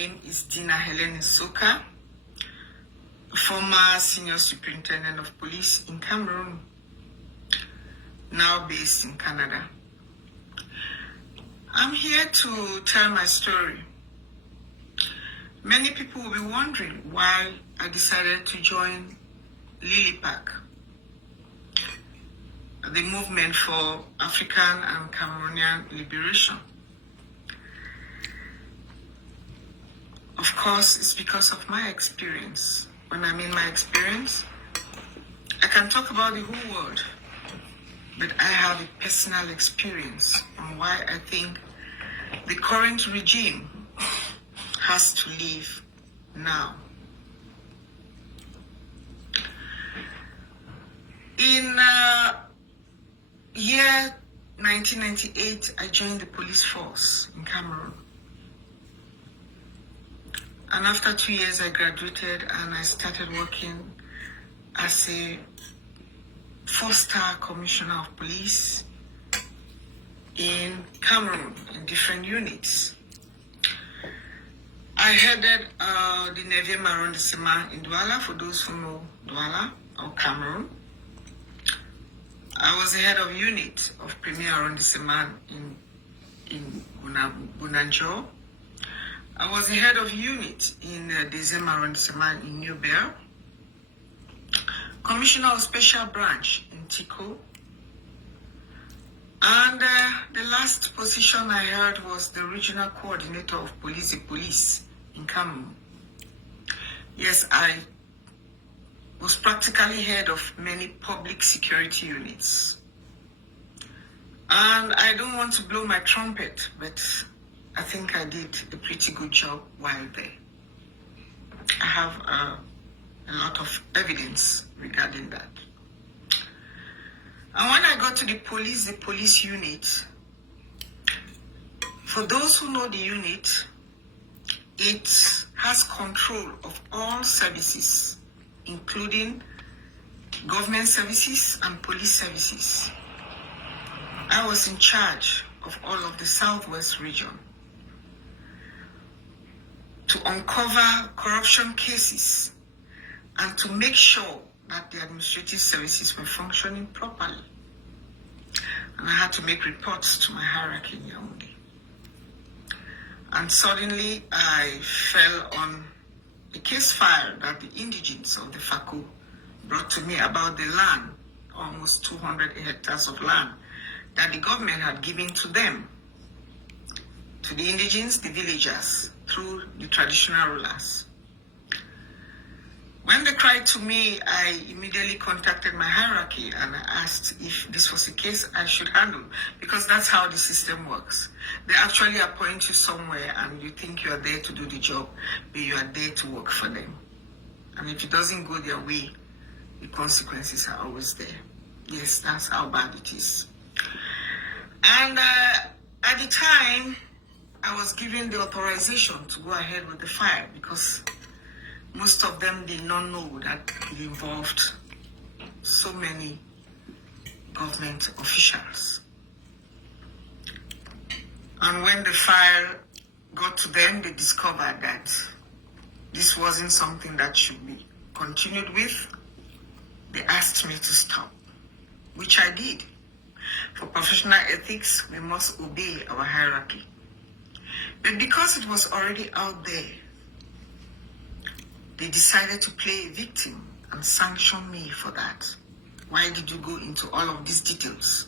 name is Dina Helen Essoka, former Senior Superintendent of Police in Cameroon, now based in Canada. I'm here to tell my story. Many people will be wondering why I decided to join Lilipac, the movement for African and Cameroonian liberation. Of course, it's because of my experience. When I mean my experience, I can talk about the whole world, but I have a personal experience on why I think the current regime has to leave now. In year 1998, I joined the police force in Cameroon. And after 2 years, I graduated and I started working as a 4-star commissioner of police in Cameroon in different units. I headed the 9e arrondissement in Douala, for those who know Douala or Cameroon. I was the head of unit of Premier Arrondissement in Bunanjo. I was the head of unit in the 10e arrondissement in Newberg. Commissioner of Special Branch in Tico. And the last position I held was the Regional Coordinator of Police in Cameroon. Yes, I was practically head of many public security units. And I don't want to blow my trumpet, but I think I did a pretty good job while there. I have a lot of evidence regarding that. And when I got to the police unit, for those who know the unit, it has control of all services, including government services and police services. I was in charge of all of the Southwest region to uncover corruption cases and to make sure that the administrative services were functioning properly. And I had to make reports to my hierarchy in Yaoundé. And suddenly I fell on a case file that the indigents of the FACO brought to me about the land, almost 200 hectares of land, that the government had given to them, to the indigents, the villagers, through the traditional rulers. When they cried to me, I immediately contacted my hierarchy and I asked if this was a case I should handle, because that's how the system works. They actually appoint you somewhere and you think you are there to do the job, but you are there to work for them. And if it doesn't go their way, the consequences are always there. Yes, that's how bad it is. And at the time, I was given the authorization to go ahead with the file because most of them did not know that it involved so many government officials. And when the file got to them, they discovered that this wasn't something that should be continued with. They asked me to stop, which I did. For professional ethics, we must obey our hierarchy. But because it was already out there, they decided to play a victim and sanction me for that. Why did you go into all of these details?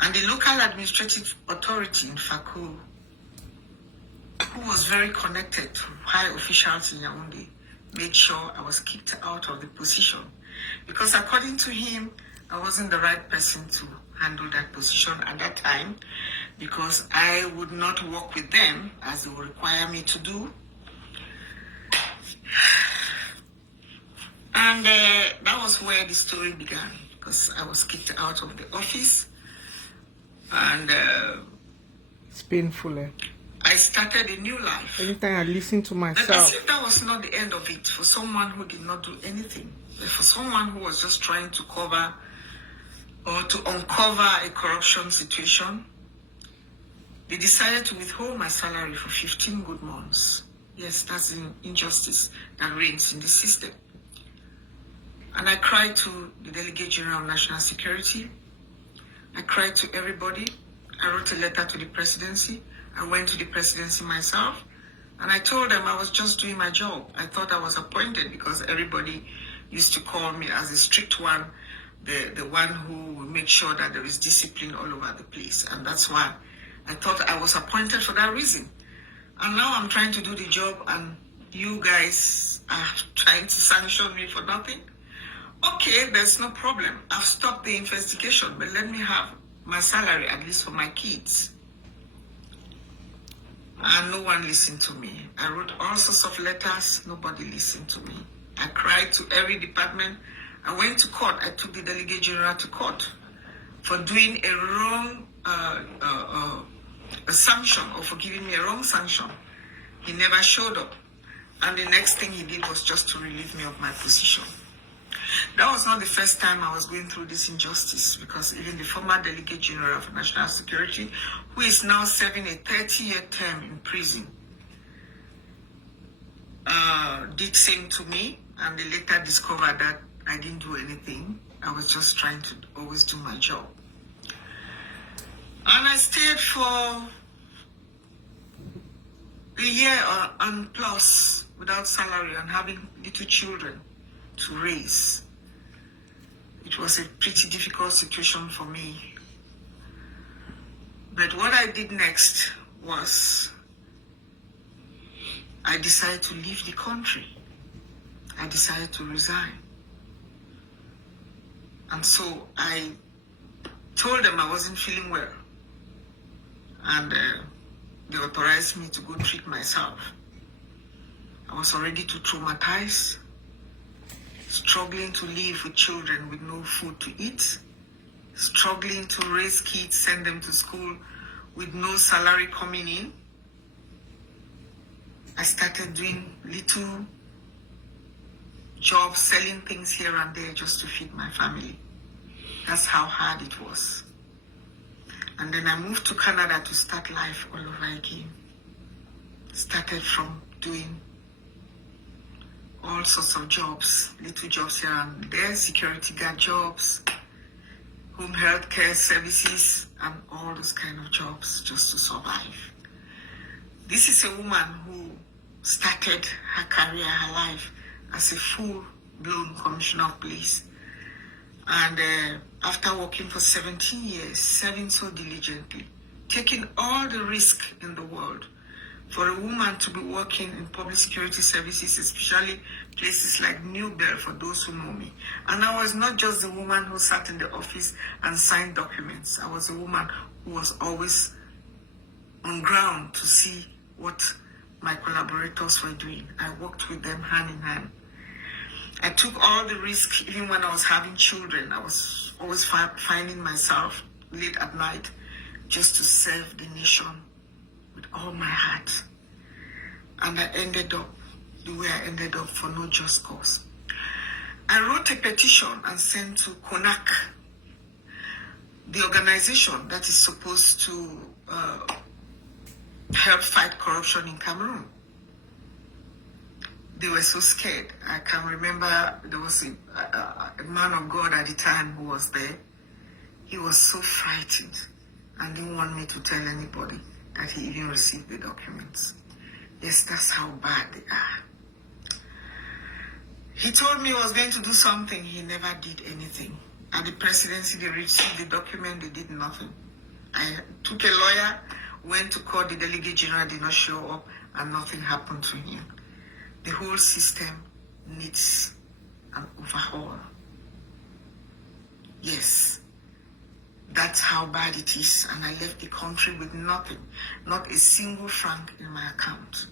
And the local administrative authority in FACO, who was very connected to high officials in Yaoundé, made sure I was kicked out of the position. Because according to him, I wasn't the right person to handle that position at that time, because I would not work with them as they would require me to do. And that was where the story began, because I was kicked out of the office. And it's painful. I started a new life. Anytime I listen to myself. And as if that was not the end of it for someone who did not do anything. But for someone who was just trying to cover or to uncover a corruption situation, They decided to withhold my salary for 15 good months. Yes, that's an injustice that reigns in the system. And I cried to the Delegate General of National Security. I cried to everybody. I wrote a letter to the presidency. I went to the presidency myself. And I told them I was just doing my job. I thought I was appointed because everybody used to call me as a strict one, the one who will make sure that there is discipline all over the place. And that's why I thought I was appointed for that reason. And now I'm trying to do the job and you guys are trying to sanction me for nothing. Okay, there's no problem. I've stopped the investigation, but let me have my salary, at least for my kids. And no one listened to me. I wrote all sorts of letters. Nobody listened to me. I cried to every department. I went to court. I took the Delegate General to court for doing a wrong a sanction, or for giving me a wrong sanction. He never showed up. And the next thing he did was just to relieve me of my position. That was not the first time I was going through this injustice, because even the former Delegate General of National Security, who is now serving a 30-year term in prison, did same to me, and they later discovered that I didn't do anything. I was just trying to always do my job. And I stayed for a year and plus without salary and having little children to raise. It was a pretty difficult situation for me. But what I did next was I decided to leave the country. I decided to resign. And so I told them I wasn't feeling well. And they authorized me to go treat myself. I was already too traumatized, struggling to live with children with no food to eat, struggling to raise kids, send them to school with no salary coming in. I started doing little jobs, selling things here and there just to feed my family. That's how hard it was. And then I moved to Canada to start life all over again. Started from doing all sorts of jobs, little jobs here and there, security guard jobs, home health care services, and all those kind of jobs just to survive. This is a woman who started her career, her life, as a full-blown commissioner of police. And after working for 17 years, serving so diligently, taking all the risk in the world, for a woman to be working in public security services, especially places like New Bell, for those who know me. And I was not just the woman who sat in the office and signed documents. I was a woman who was always on ground to see what my collaborators were doing. I worked with them hand in hand. I took all the risk, even when I was having children. I was always finding myself late at night just to serve the nation with all my heart. And I ended up the way I ended up for no just cause. I wrote a petition and sent to CONAC, the organization that is supposed to help fight corruption in Cameroon. They were so scared. I can remember there was a man of God at the time who was there. He was so frightened and didn't want me to tell anybody that he even received the documents. Yes, that's how bad they are. He told me he was going to do something. He never did anything. At the presidency, they received the document. They did nothing. I took a lawyer, went to court. The Delegate General did not show up, and nothing happened to him. The whole system needs an overhaul. Yes, that's how bad it is. And I left the country with nothing, not a single franc in my account.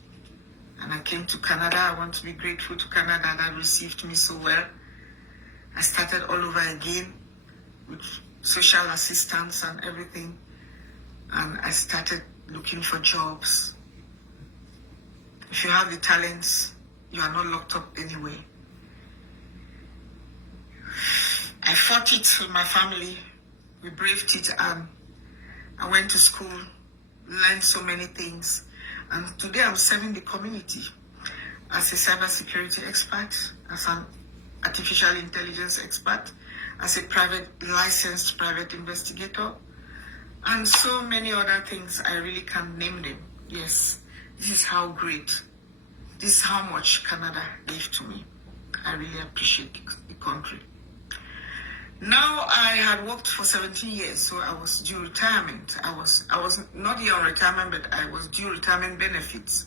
And I came to Canada. I want to be grateful to Canada that received me so well. I started all over again with social assistance and everything. And I started looking for jobs. If you have the talents, you are not locked up anyway. I fought it with my family. We braved it. I went to school learned so many things. And today I'm serving the community as a cybersecurity expert, as an artificial intelligence expert, as a licensed private investigator, and so many other things. I really can't name them. Yes, this is how great, this is how much Canada gave to me. I really appreciate the country. Now, I had worked for 17 years, so I was due retirement. I was not due on retirement, but I was due retirement benefits.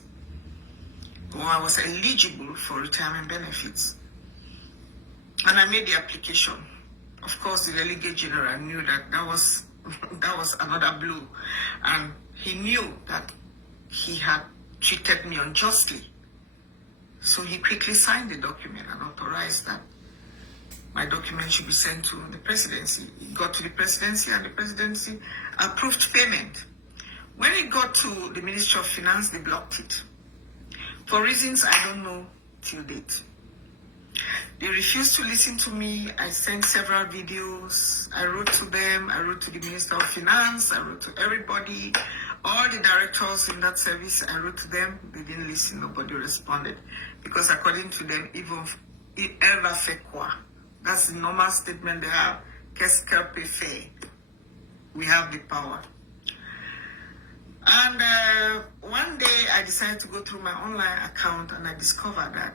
Or I was eligible for retirement benefits. And I made the application. Of course, the Delegate General knew that that was another blow. And he knew that he had treated me unjustly. So he quickly signed the document and authorized that my document should be sent to the presidency. It got to the presidency, and the presidency approved payment. When it got to the Ministry of Finance, they blocked it. For reasons I don't know till date. They refused to listen to me. I sent several videos. I wrote to them. I wrote to the Minister of Finance. I wrote to everybody. All the directors in that service, I wrote to them. They didn't listen. Nobody responded. Because according to them, even elle va faire quoi? That's the normal statement they have. Qu'est-ce qu'elle peut faire? We have the power. And one day I decided to go through my online account, and I discovered that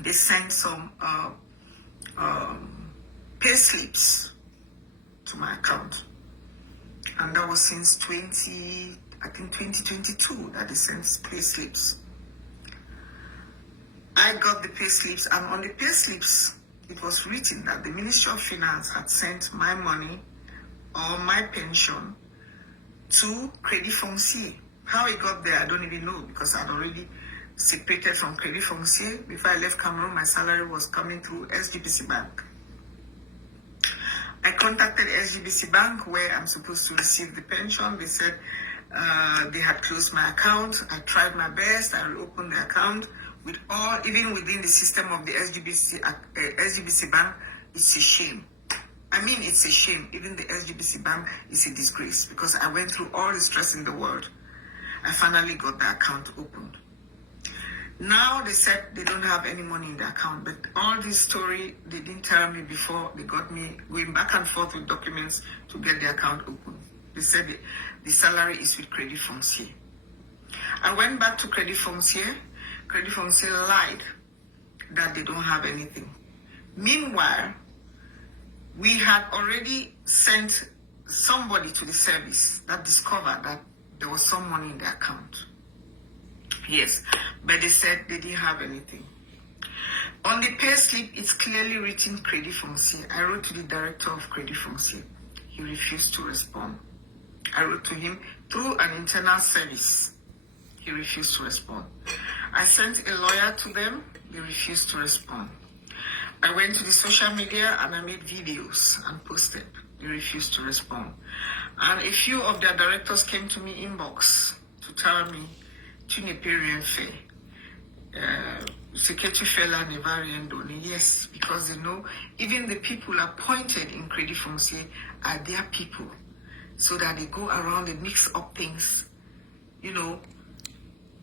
they sent some pay slips to my account. And that was since 2022 that they sent pay slips. I got the pay slips, and on the pay slips, it was written that the Ministry of Finance had sent my money or my pension to Credit Foncier. How it got there, I don't even know, because I'd already separated from Credit Foncier. Before I left Cameroon, my salary was coming through SGBC Bank. I contacted SGBC Bank, where I'm supposed to receive the pension. They said they had closed my account. I tried my best. I reopened the account. With all, even within the system of the SGBC Bank, it's a shame. I mean, it's a shame. Even the SGBC Bank is a disgrace, because I went through all the stress in the world. I finally got the account opened. Now they said they don't have any money in the account, but all this story, they didn't tell me before. They got me going back and forth with documents to get the account open. They said the salary is with Credit Foncier. I went back to Credit Foncier. Credit Foncier lied that they don't have anything. Meanwhile, we had already sent somebody to the service that discovered that there was some money in the account. Yes, but they said they didn't have anything. On the pay slip, it's clearly written Credit Foncier. I wrote to the director of Credit Foncier. He refused to respond. I wrote to him through an internal service. He refused to respond. I sent a lawyer to them. They refused to respond. I went to the social media and I made videos and posted. They refused to respond. And a few of their directors came to me inbox to tell me, tu n'es plus rien fait. Ce que tu fais là ne va rien donner. Yes, because they know even the people appointed in Credit Foncier are their people. So that they go around and mix up things, you know,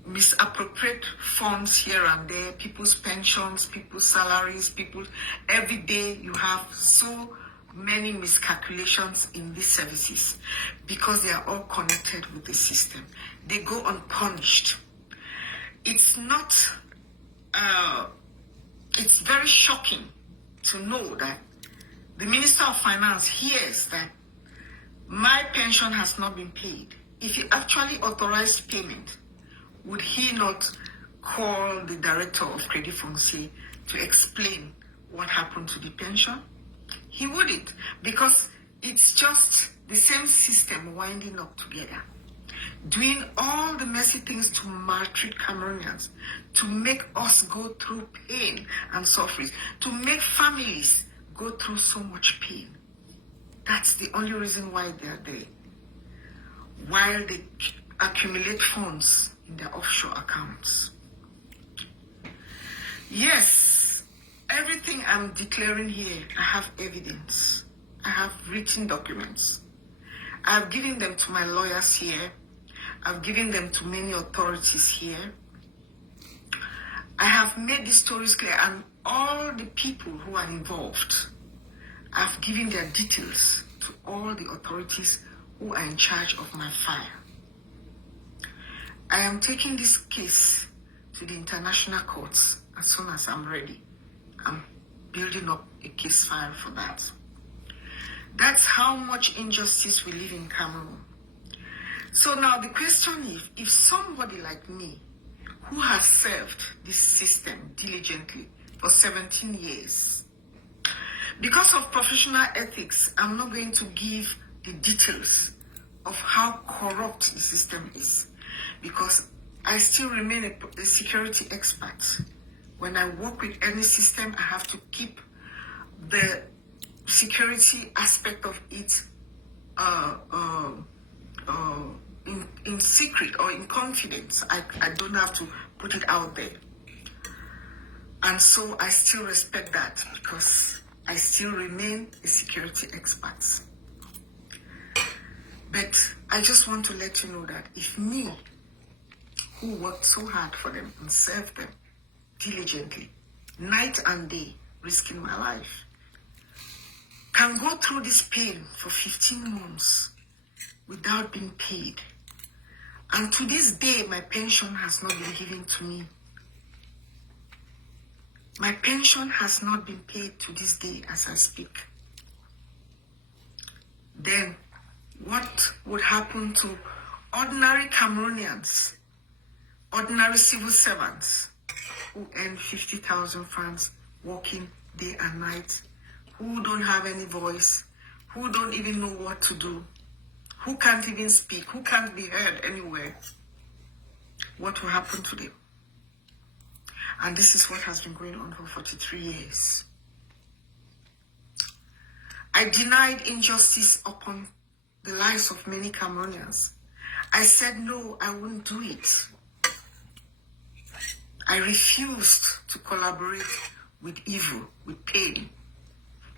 misappropriate funds here and there, people's pensions, people's salaries, every day you have so many miscalculations in these services because they are all connected with the system. They go unpunished. It's not, it's very shocking to know that the Minister of Finance hears that my pension has not been paid. If he actually authorized payment, would he not call the director of Credit Foncier to explain what happened to the pension? He wouldn't, because it's just the same system winding up together, doing all the messy things to maltreat Cameroonians, to make us go through pain and suffering, to make families go through so much pain. That's the only reason why they are there, while they accumulate funds in their offshore accounts. Yes, everything I'm declaring here, I have evidence. I have written documents. I have given them to my lawyers here. I've given them to many authorities here. I have made these stories clear, and all the people who are involved, I've given their details to all the authorities who are in charge of my file. I am taking this case to the international courts as soon as I'm ready. I'm building up a case file for that. That's how much injustice we live in Cameroon. So now the question is, if somebody like me, who has served this system diligently for 17 years, because of professional ethics, I'm not going to give the details of how corrupt the system is, because I still remain a security expert. When I work with any system, I have to keep the security aspect of it in secret or in confidence. I don't have to put it out there. And so I still respect that because I still remain a security expert. But I just want to let you know that if me, who worked so hard for them and served them diligently, night and day, risking my life, can go through this pain for 15 months without being paid. And to this day, my pension has not been given to me. My pension has not been paid to this day as I speak. Then, what would happen to ordinary Cameroonians, ordinary civil servants who earn 50,000 francs working day and night, who don't have any voice, who don't even know what to do, who can't even speak, who can't be heard anywhere? What will happen to them? And this is what has been going on for 43 years. I denied injustice upon the lives of many Cameroonians. I said, no, I wouldn't do it. I refused to collaborate with evil, with pain.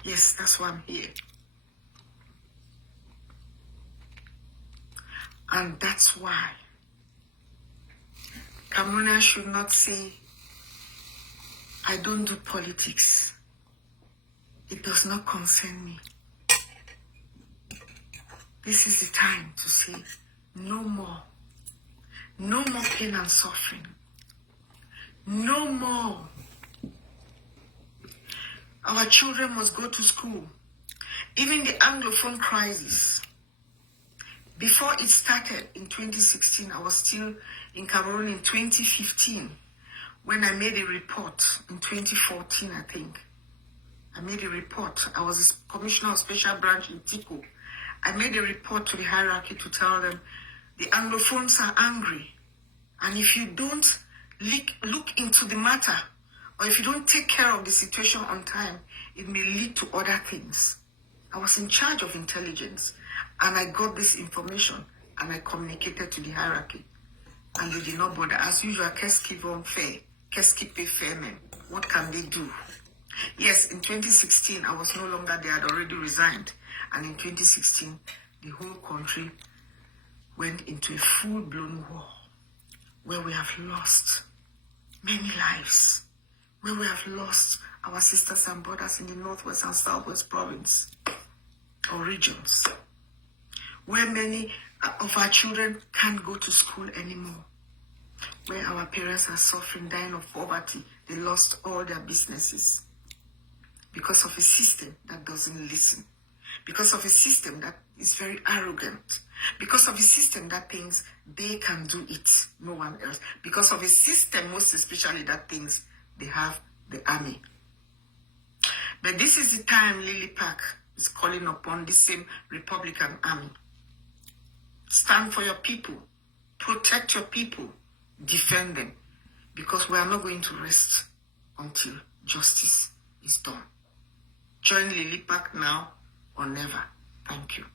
Yes, that's why I'm here. And that's why Cameroonians should not say, I don't do politics. It does not concern me. This is the time to say, no more. No more pain and suffering. No more. Our children must go to school. Even the anglophone crisis, before it started in 2016, I was still in Cameroon in 2015, when I made a report in 2014, I think. I made a report. I was a commissioner of special branch in Tico. I made a report to the hierarchy to tell them the anglophones are angry. And if you don't look into the matter, or if you don't take care of the situation on time, it may lead to other things. I was in charge of intelligence, and I got this information, and I communicated to the hierarchy. And they did not bother. As usual, qu'est-ce qu'ils vont faire? Qu'est-ce qu'ils peuvent faire même? What can they do? Yes, in 2016, I was no longer there. I had already resigned. And in 2016, the whole country went into a full-blown war, where we have lost many lives, where we have lost our sisters and brothers in the Northwest and Southwest province or regions, where many of our children can't go to school anymore, where our parents are suffering, dying of poverty. They lost all their businesses because of a system that doesn't listen, because of a system that is very arrogant, because of a system that thinks they can do it, no one else, because of a system, most especially, that thinks they have the army. But this is the time Lilipac is calling upon the same Republican army. Stand for your people, protect your people, defend them, because we are not going to rest until justice is done. Join Lilipac now or never. Thank you.